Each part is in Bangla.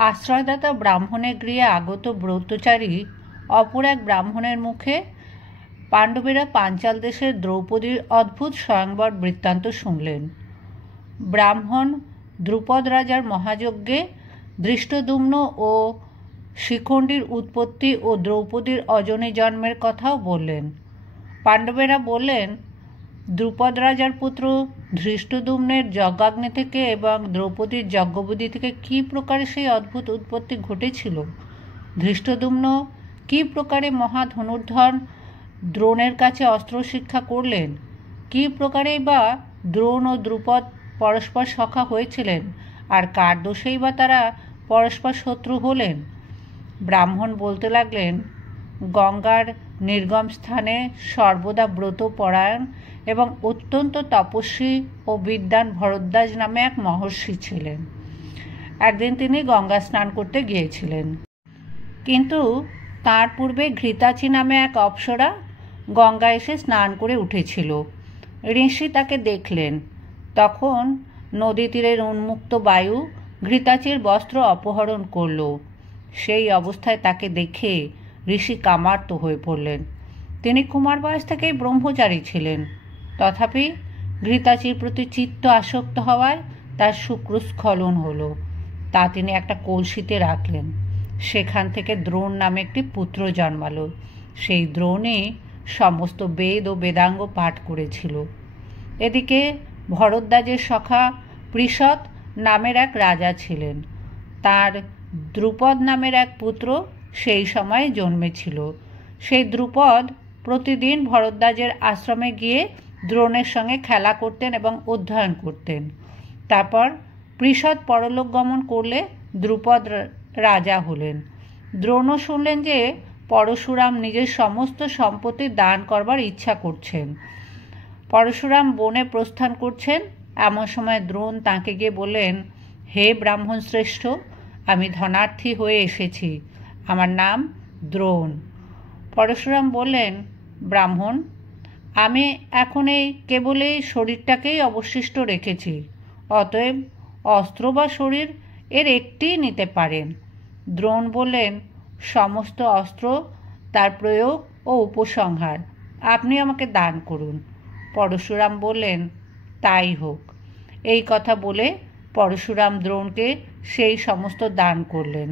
আশ্রয়দাতা ব্রাহ্মণের গৃহে আগত ব্রতচারী অপর এক ব্রাহ্মণের মুখে পাণ্ডবেরা পাঞ্চাল দেশের দ্রৌপদীর অদ্ভুত স্বয়ংবর বৃত্তান্ত শুনলেন। ব্রাহ্মণ দ্রুপদ রাজার মহাযজ্ঞে ধৃষ্টদ্যুম্ন ও শিখণ্ডীর উৎপত্তি ও দ্রৌপদীর অজনী জন্মের কথাও বললেন। পাণ্ডবেরা বললেন, দ্রুপদ রাজার পুত্র ধৃষ্টদ্যুম্নের যজ্ঞাগ্নি থেকে এবং দ্রৌপদীর যজ্ঞবুদ্ধি থেকে কী প্রকারে সেই অদ্ভুত উৎপত্তি ঘটেছিল। ধৃষ্টদ্যুম্ন কী প্রকারে মহা ধনুর্ধর দ্রোণের কাছে অস্ত্র শিক্ষা করলেন, কী প্রকারেই বা দ্রোণ ও দ্রুপদ পরস্পর সখা হয়েছিলেন, আর কার দোষেই বা তারা পরস্পর শত্রু হলেন। ব্রাহ্মণ বলতে লাগলেন, গঙ্গার নির্গম স্থানে সর্বদা ব্রত পরায়ণ এবং অত্যন্ত তপস্বী ও বিদ্বান ভরদ্বাজ নামে এক মহর্ষি ছিলেন। একদিন তিনি গঙ্গা স্নান করতে গিয়েছিলেন, কিন্তু তার পূর্বে ঘৃতাচী নামে এক অপ্সরা গঙ্গা এসে স্নান করে উঠেছিল। ঋষি তাকে দেখলেন। তখন নদী তীরের উন্মুক্ত বায়ু ঘৃতাচীর বস্ত্র অপহরণ করল। সেই অবস্থায় তাকে দেখে ঋষি কামার্ত হয়ে পড়লেন। তিনি কুমার বয়স থেকেই ব্রহ্মচারী ছিলেন, তথাপি ঘৃতাচীর প্রতি চিত্ত আসক্ত হওয়ায় তার শুক্রস্খলন হলো। তা তিনি একটা কলসিতে রাখলেন। সেখান থেকে দ্রোণ নামে একটি পুত্র জন্মালো। সেই দ্রোণই সমস্ত বেদ ও বেদাঙ্গ পাঠ করেছিল। এদিকে ভরদ্বাজের সখা পৃষৎ নামের এক রাজা ছিলেন। তার দ্রুপদ নামের এক পুত্র সেই সময়ে জন্মেছিল। সেই দ্রুপদ প্রতিদিন ভরদ্বাজের আশ্রমে গিয়ে দ্রোণের সঙ্গে খেলা করতেন এবং অধ্যয়ন করতেন। তারপর পৃষৎ পরলোক গমন করলে দ্রুপদ রাজা হলেন। দ্রোণও শুনলেন যে পরশুরাম নিজের সমস্ত সম্পত্তি দান করবার ইচ্ছা করছেন। পরশুরাম বনে প্রস্থান করছেন। এমন সময় দ্রোণ তাঁকে গিয়ে বললেন, হে ব্রাহ্মণ শ্রেষ্ঠ, আমি ধনার্থী হয়ে এসেছি। আমার নাম দ্রোণ। পরশুরাম বললেন, ব্রাহ্মণ, আমি এখন এই কেবল এই শরীরটাকেই অবশিষ্ট রেখেছি, অতএব অস্ত্র বা শরীর এর একটিই নিতে পারেন। দ্রোণ বললেন, সমস্ত অস্ত্র, তার প্রয়োগ ও উপসংহার আপনি আমাকে দান করুন। পরশুরাম বললেন, তাই হোক। এই কথা বলে পরশুরাম দ্রোণকে সেই সমস্ত দান করলেন।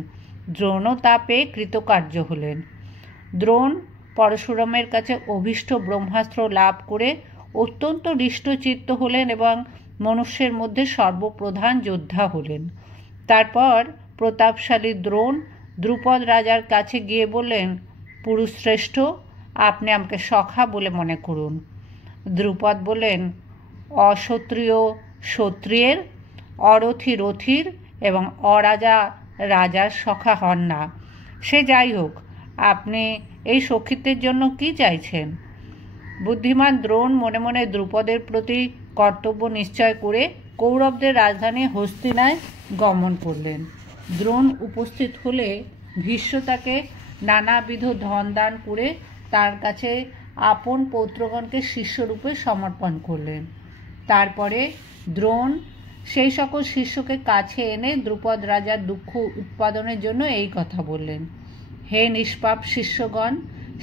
দ্রোণও তা পেয়ে কৃতকার্য হলেন। দ্রোণ পরশুরামের কাছে অভীষ্ট ব্রহ্মাস্ত্র লাভ করে অত্যন্ত হৃষ্টচিত্ত হলেন এবং মনুষ্যের মধ্যে সর্বপ্রধান যোদ্ধা হলেন। তারপর প্রতাপশালী দ্রোণ দ্রুপদ রাজার কাছে গিয়ে বললেন, পুরুষশ্রেষ্ঠ, আপনি আমাকে সখা বলে মনে করুন। দ্রুপদ বললেন, অক্ষত্রিয় ক্ষত্রিয়ের, অরথি রথির এবং অরাজা রাজার সখা হন না। সে যাই হোক, আপনি এই সখিত্বের জন্য কি চাইছেন? বুদ্ধিমান দ্রোণ মনে মনে দ্রুপদের প্রতি কর্তব্য নিশ্চয় করে কৌরবদের রাজধানী হস্তিনায় গমন করলেন। দ্রোণ উপস্থিত হলে ভীষ্ম তাকে নানাবিধ ধন দান করে তার কাছে আপন পৌত্রগণকে শিষ্যরূপে সমর্পণ করলেন। তারপরে দ্রোণ সেই সকল শিষ্যকে কাছে এনে দ্রুপদ রাজার দুঃখ উৎপাদনের জন্য এই কথা বললেন, হে নিষ্পাপ শিষ্যগণ,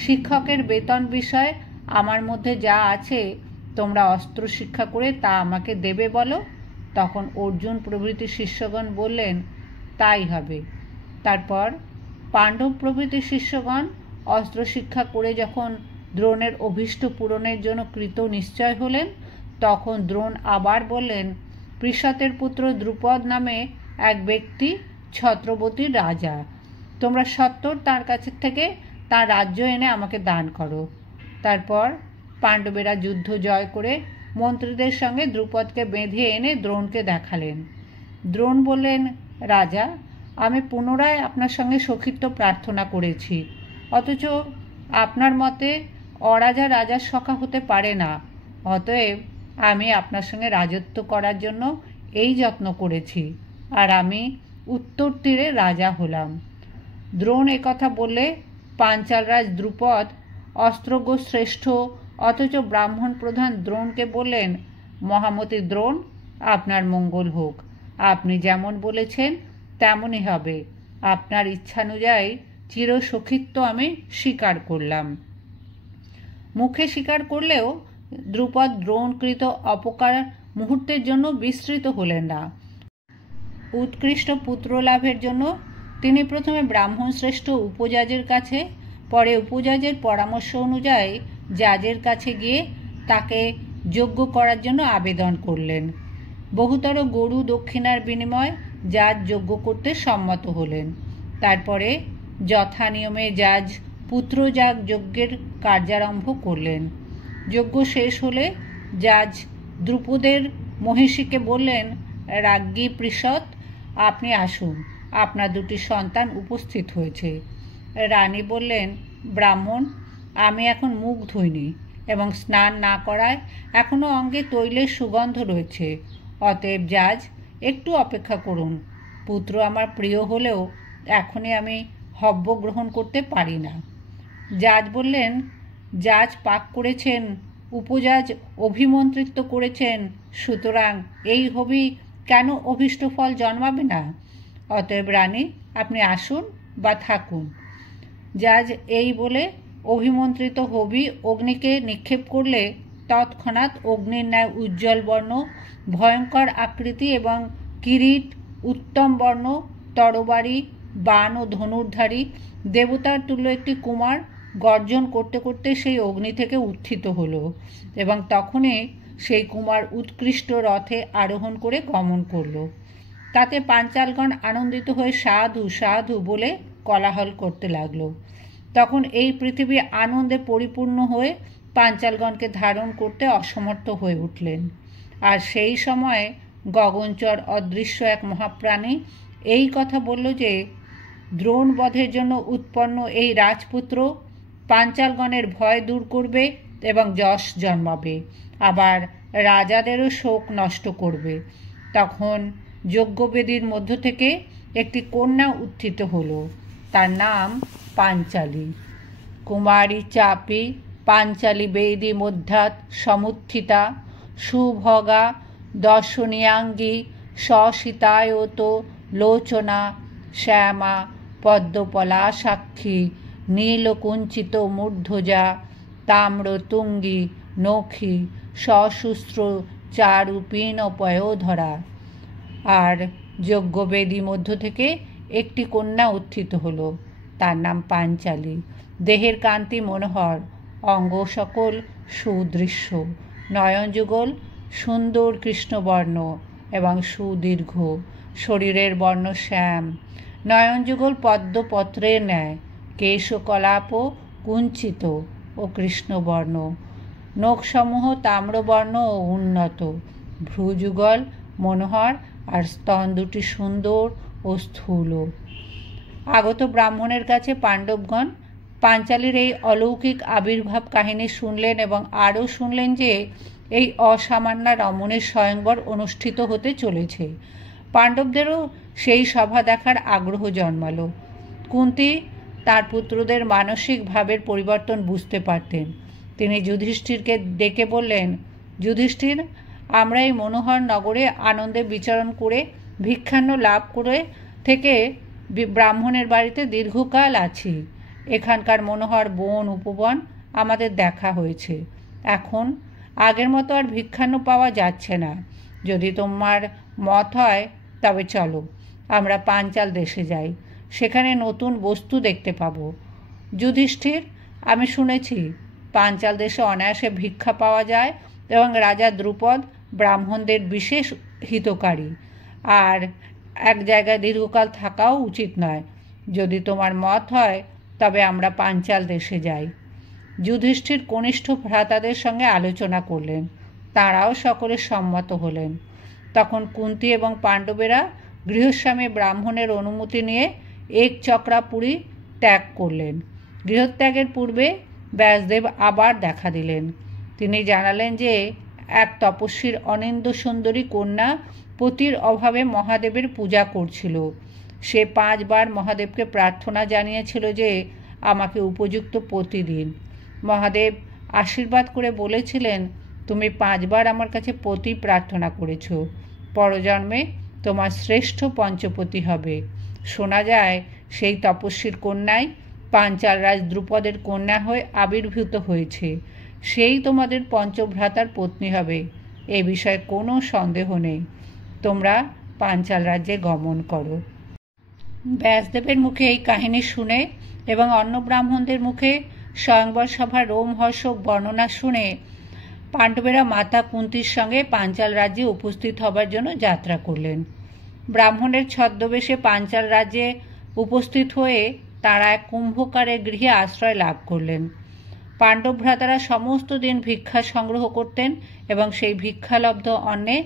শিক্ষকের বেতন বিষয়ে আমার মধ্যে যা আছে তোমরা অস্ত্র শিক্ষা করে তা আমাকে দেবে বলো। তখন অর্জুন প্রভৃতি শিষ্যগণ বললেন, তাই হবে। তারপর পাণ্ডব প্রভৃতি শিষ্যগণ অস্ত্র শিক্ষা করে যখন দ্রোণের অভীষ্ট পূরণের জন্য কৃত নিশ্চয় হলেন, তখন দ্রোণ আবার বললেন, পৃষতের পুত্র দ্রুপদ নামে এক ব্যক্তি ছত্রবতীর রাজা। তোমরা সত্বর তার কাছে থেকে তার রাজ্য এনে আমাকে দান করো। তারপর পাণ্ডবেরা যুদ্ধ জয় করে মন্ত্রীদের সঙ্গে দ্রুপদকে বেঁধে এনে দ্রোণকে দেখালেন। দ্রোণ বললেন, রাজা, আমি পুনরায় আপনার সঙ্গে সখিত্ব প্রার্থনা করেছি, অথচ আপনার মতে অরাজা রাজার সখা হতে পারে না। অতএব আমি আপনার সঙ্গে রাজত্ব করার জন্য এই যত্ন করেছি, আর আমি উত্তর তীরে রাজা হলাম। দ্রোণ একথা বললে পাঞ্চালরাজ দ্রুপদ অস্ত্রজ্ঞ শ্রেষ্ঠ অথচ ব্রাহ্মণ প্রধান দ্রোণকে বললেন, মহামতি দ্রোণ, আপনার মঙ্গল হোক। আপনি যেমন বলেছেন তেমনই হবে। আপনার ইচ্ছানুযায়ী চিরসখিত্ব আমি স্বীকার করলাম। মুখে স্বীকার করলেও দ্রুপদ দ্রোণকৃত অপকার মুহূর্তের জন্য বিস্মৃত হলেন না। উৎকৃষ্ট পুত্র লাভের জন্য তিনি প্রথমে ব্রাহ্মণ শ্রেষ্ঠ উপজাজের কাছে, পরে উপজাজের পরামর্শ অনুযায়ী জাজের কাছে গিয়ে তাকে যোগ্য করার জন্য আবেদন করলেন। বহুতর গরু দক্ষিণার বিনিময়ে জাজ যোগ্য করতে সম্মত হলেন। তারপরে যথানিয়মে জাজ পুত্রযাগ যজ্ঞের কার্যারম্ভ করলেন। যজ্ঞ শেষ হলে জাজ দ্রুপদের মহিষীকে বললেন, রাজ্ঞী পৃষৎ, আপনি আসুন, আপনার দুটি সন্তান উপস্থিত হয়েছে। রানী বললেন, ব্রাহ্মণ, আমি এখন মুখ ধুইনি এবং স্নান না করায় এখনও অঙ্গে তৈলের সুগন্ধ রয়েছে। অতএব জাজ, একটু অপেক্ষা করুন। পুত্র আমার প্রিয় হলেও এখনই আমি হব্য গ্রহণ করতে পারি না। জাজ বললেন, জাজ পাক করেছেন, উপজাজ অভিমন্ত্রিত করেছেন, সুতরাং এই হবি কেন অভীষ্ট ফল জন্মাবে না? অতএব রানী, আপনি আসুন বা থাকুন। জাজ এই বলে অভিমন্ত্রিত হবি অগ্নিকে নিক্ষেপ করলে তৎক্ষণাৎ অগ্নির ন্যায় উজ্জ্বল বর্ণ, ভয়ঙ্কর আকৃতি এবং কিরীট, উত্তম বর্ণ, তরবারি, বাণ ও ধনুর্ধারী দেবতার তুল্য একটি কুমার গর্জন করতে করতে সেই অগ্নি থেকে উত্থিত হলো এবং তখনই সেই কুমার উৎকৃষ্ট রথে আরোহণ করে গমন করল। তাতে পাঞ্চালগণ আনন্দিত হয়ে সাধু সাধু বলে কোলাহল করতে লাগল। তখন এই পৃথিবী আনন্দে পরিপূর্ণ হয়ে পাঞ্চালগণকে ধারণ করতে অসমর্থ হয়ে উঠলেন। আর সেই সময়ে গগনচর অদৃশ্য এক মহাপ্রাণী এই কথা বলল যে, দ্রোণ বধের জন্য উৎপন্ন এই রাজপুত্র পাঞ্চালগণের ভয় দূর করবে এবং যশ জন্মাবে, আবার রাজাদেরও শোক নষ্ট করবে। তখন যজ্ঞবেদীর মধ্য থেকে একটি কন্যা উত্থিত হলো, তার নাম পাঞ্চালী। কুমারী চাপি পাঞ্চালী বেদী মধ্যাৎ সমুত্থিতা সুভগা দর্শনীয়াঙ্গী সসীতায়ত লোচনা শ্যামা পদ্মপলা সাক্ষী নীলকুঞ্চিত মূর্ধজা তাম্রতুঙ্গী নখী সশুস্র চারুপীন পয়োধরা। আর যজ্ঞবেদী মধ্য থেকে একটি কন্যা উত্থিত হলো, তার নাম পাঞ্চালী। দেহের কান্তি মনোহর, অঙ্গ সকল সুদৃশ্য, নয়নযুগল সুন্দর কৃষ্ণবর্ণ এবং সুদীর্ঘ, শরীরের বর্ণ শ্যাম, নয়নযুগল পদ্মপত্রের ন্যায়, কেশকলাপ কুঞ্চিত ও কৃষ্ণবর্ণ, নখসমূহ তাম্রবর্ণ ও উন্নত, ভ্রুযুগল মনোহর, আর স্তন দুটি সুন্দর ও স্থূল। আগত ব্রাহ্মণের কাছে পাণ্ডবগণ পাঞ্চালীর এই অলৌকিক আবির্ভাব কাহিনী শুনলেন এবং আরও শুনলেন যে এই অসামান্য রমণীর স্বয়ংবর অনুষ্ঠিত হতে চলেছে। পাণ্ডবদেরও সেই সভা দেখার আগ্রহ জন্মালো। কুন্তী তার পুত্রদের মানসিক ভাবের পরিবর্তন বুঝতে পারতেন। তিনি যুধিষ্ঠিরকে ডেকে বললেন, যুধিষ্ঠির, আমরা এই মনোহর নগরে আনন্দে বিচরণ করে ভিক্ষান্ন লাভ করে থেকে ব্রাহ্মণের বাড়িতে দীর্ঘকাল আছি। এখানকার মনোহর বন উপবন আমাদের দেখা হয়েছে। এখন আগের মতো আর ভিক্ষান্ন পাওয়া যাচ্ছে না। যদি তোমার মত হয় তবে চলো, আমরা পাঞ্চাল দেশে যাই, সেখানে নতুন বস্তু দেখতে পাবো। যুধিষ্ঠির, আমি শুনেছি পাঞ্চাল দেশে অনায়াসে ভিক্ষা পাওয়া যায় এবং রাজা দ্রুপদ ব্রাহ্মণদের বিশেষ হিতকারী, আর এক জায়গায় দীর্ঘকাল থাকাও উচিত নয়। যদি তোমার মত হয় তবে আমরা পাঞ্চাল দেশে যাই। যুধিষ্ঠির কনিষ্ঠ ভ্রাতাদের সঙ্গে আলোচনা করলেন, তাঁরাও সকলে সম্মত হলেন। তখন কুন্তী এবং পাণ্ডবেরা গৃহস্বামী ব্রাহ্মণের অনুমতি নিয়ে এক চক্রাপুরী ত্যাগ করলেন। গৃহত্যাগের পূর্বে ব্যাসদেব আবার দেখা দিলেন। তিনি জানালেন যে এক তপস্বীর অনিন্দ সুন্দরী কন্যা পতির অভাবে মহাদেবের পূজা করছিল। সে 5 বার মহাদেবকে প্রার্থনা জানিয়েছিল যে আমাকে উপযুক্ত পতি দিন। মহাদেব আশীর্বাদ করে বলেছিলেন, তুমি 5 বার আমার কাছে পতি প্রার্থনা করেছ, পরজন্মে তোমার শ্রেষ্ঠ পঞ্চপতি হবে। শোনা যায় সেই তপস্বীর কন্যাই পাঞ্চাল রাজ দ্রুপদের কন্যা হয়ে আবির্ভূত হয়েছে, সেই তোমাদের পঞ্চভ্রাতার পত্নী হবে, এ বিষয়ে কোনো সন্দেহ নেই। তোমরা পাঞ্চাল রাজ্যে গমন করো। ব্যাসদেবের মুখে এই কাহিনী শুনে এবং অন্য ব্রাহ্মণদের মুখে স্বয়ংবর সভার রোমহর্ষক বর্ণনা শুনে পাণ্ডবেরা মাতা কুন্তির সঙ্গে পাঞ্চাল রাজ্যে উপস্থিত হবার জন্য যাত্রা করলেন। ব্রাহ্মণের ছদ্মবেশে পাঞ্চাল রাজ্যে উপস্থিত হয়ে তাঁরা এক কুম্ভকারের গৃহে আশ্রয় লাভ করলেন। পাণ্ডব ভ্রাতারা সমস্ত দিন ভিক্ষা সংগ্রহ করতেন এবং সেই ভিক্ষালব্ধ অন্নে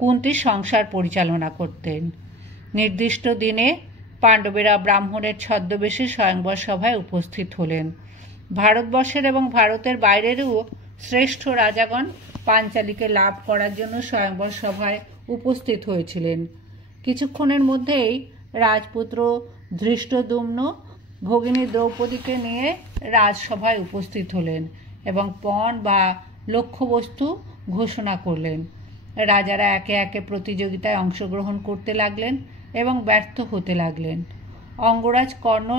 কুন্তির সংসার পরিচালনা করতেন। নির্দিষ্ট দিনে পাণ্ডবেরা ব্রাহ্মণের ছদ্মবেশে স্বয়ংবর সভায় উপস্থিত হলেন। ভারতবর্ষের এবং ভারতের বাইরেরও শ্রেষ্ঠ রাজাগণ পাঞ্চালীকে লাভ করার জন্য স্বয়ংবর সভায় উপস্থিত হয়েছিলেন। কিছুক্ষণের মধ্যেই রাজপুত্র ধৃষ্টদ্যুম্ন ভগিনী দ্রৌপদীকে নিয়ে রাজসভায় উপস্থিত হলেন এবং পণ বা লক্ষ্যবস্তু ঘোষণা করলেন। রাজারা একে একে প্রতিযোগিতায় অংশগ্রহণ করতে লাগলেন এবং ব্যর্থ হতে লাগলেন। অঙ্গরাজ কর্ণ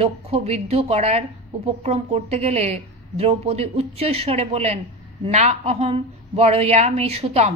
লক্ষ্যবিদ্ধ করার উপক্রম করতে গেলে দ্রৌপদী উচ্চস্বরে বলেন, না অহম বড়য়ামি সুতম।